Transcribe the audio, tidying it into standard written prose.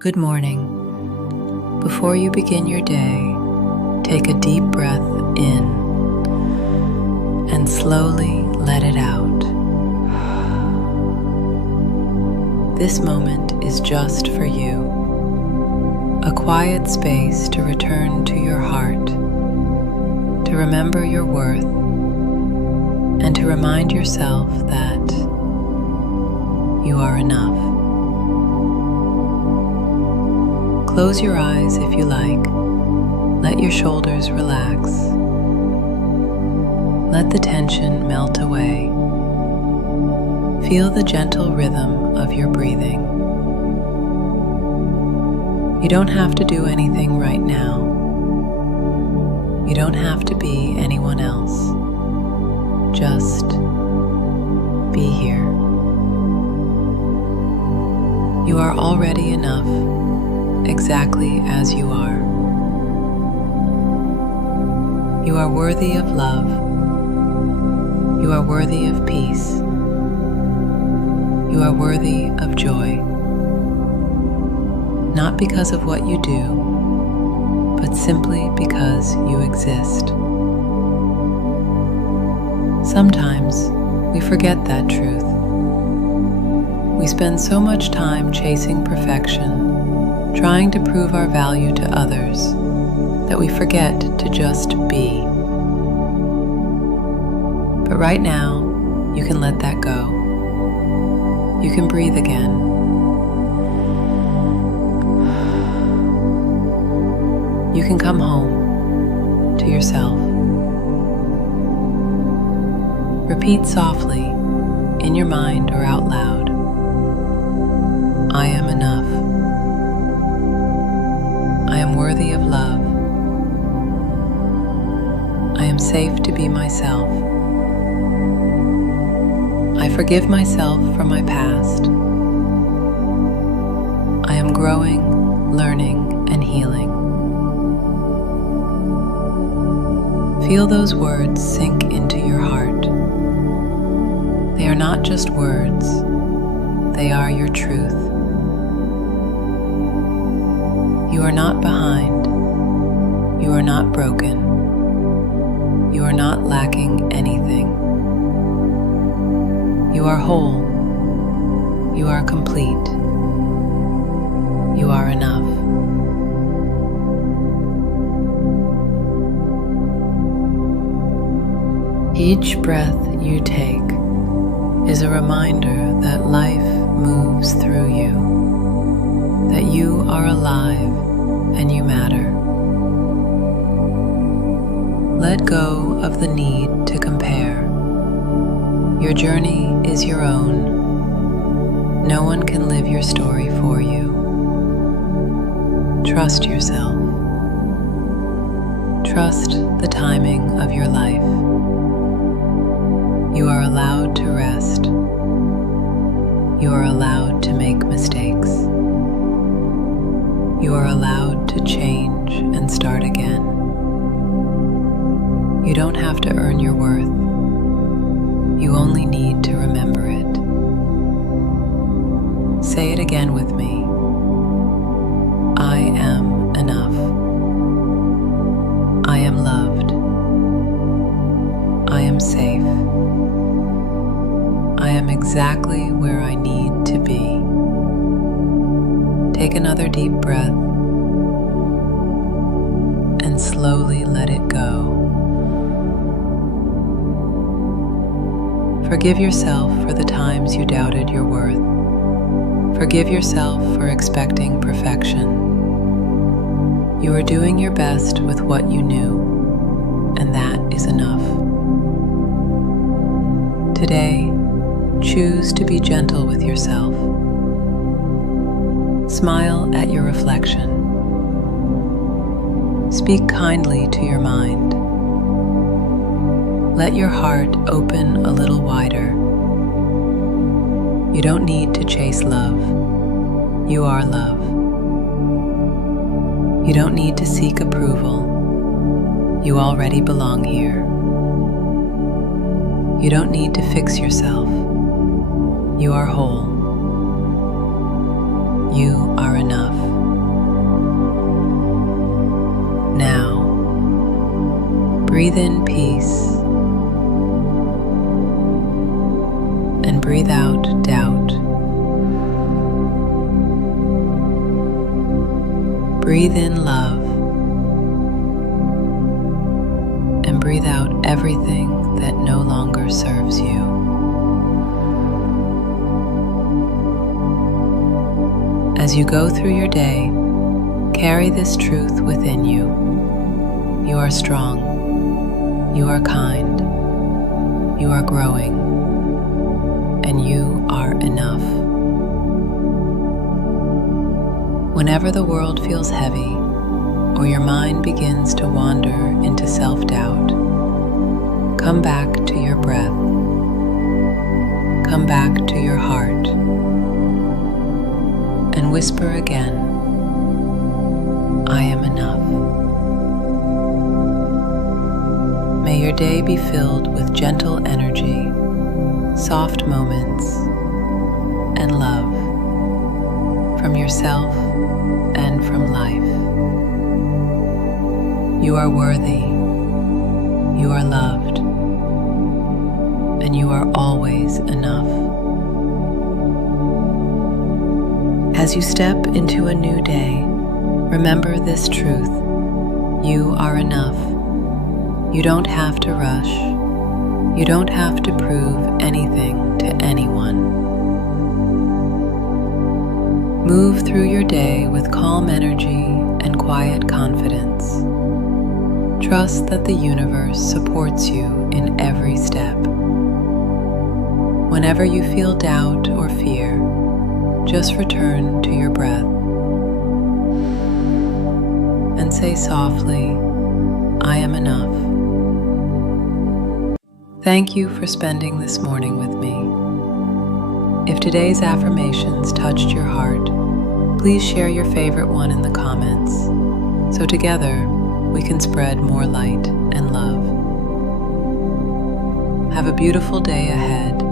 Good morning. Before you begin your day, take a deep breath in and slowly let it out. This moment is just for you, a quiet space to return to your heart, to remember your worth, and to remind yourself that you are enough. Close your eyes if you like. Let your shoulders relax. Let the tension melt away. Feel the gentle rhythm of your breathing. You don't have to do anything right now. You don't have to be anyone else. Just be here. You are already enough, exactly as you are. You are worthy of love. You are worthy of peace. You are worthy of joy. Not because of what you do, but simply because you exist. Sometimes we forget that truth. We spend so much time chasing perfection, trying to prove our value to others, that we forget to just be. But right now, you can let that go. You can breathe again. You can come home to yourself. Repeat softly, in your mind or out loud, I am enough. I am worthy of love. I am safe to be myself. I forgive myself for my past. I am growing, learning, and healing. Feel those words sink into your heart. They are not just words, they are your truth. You are not behind. You are not broken. You are not lacking anything. You are whole. You are complete. You are enough. Each breath you take is a reminder that life moves through you, that you are alive and you matter. Let go of the need to compare. Your journey is your own. No one can live your story for you. Trust yourself. Trust the timing of your life. You are allowed to rest. You are allowed to make mistakes. You are allowed to change and start again. You don't have to earn your worth. You only need to remember it. Say it again with me. I am enough. I am loved. I am safe. I am exactly where I need to be. Take another deep breath and slowly let it go. Forgive yourself for the times you doubted your worth. Forgive yourself for expecting perfection. You are doing your best with what you knew, and that is enough. Today, choose to be gentle with yourself. Smile at your reflection. Speak kindly to your mind. Let your heart open a little wider. You don't need to chase love. You are love. You don't need to seek approval. You already belong here. You don't need to fix yourself. You are whole. You are enough. in peace and breathe out doubt. Breathe in love and breathe out everything that no longer serves you. As you go through your day, carry this truth within you. You are strong, you are kind, you are growing, and you are enough. Whenever the world feels heavy, or your mind begins to wander into self-doubt, come back to your breath. Come back to your heart and whisper again, I am enough. May your day be filled with gentle energy, soft moments, and love from yourself and from life. You are worthy, you are loved, and you are always enough. As you step into a new day, remember this truth. You are enough. You don't have to rush. You don't have to prove anything to anyone. Move through your day with calm energy and quiet confidence. Trust that the universe supports you in every step. Whenever you feel doubt or fear, just return to your breath and say softly, I am enough. Thank you for spending this morning with me. If today's affirmations touched your heart, please share your favorite one in the comments so together we can spread more light and love. Have a beautiful day ahead,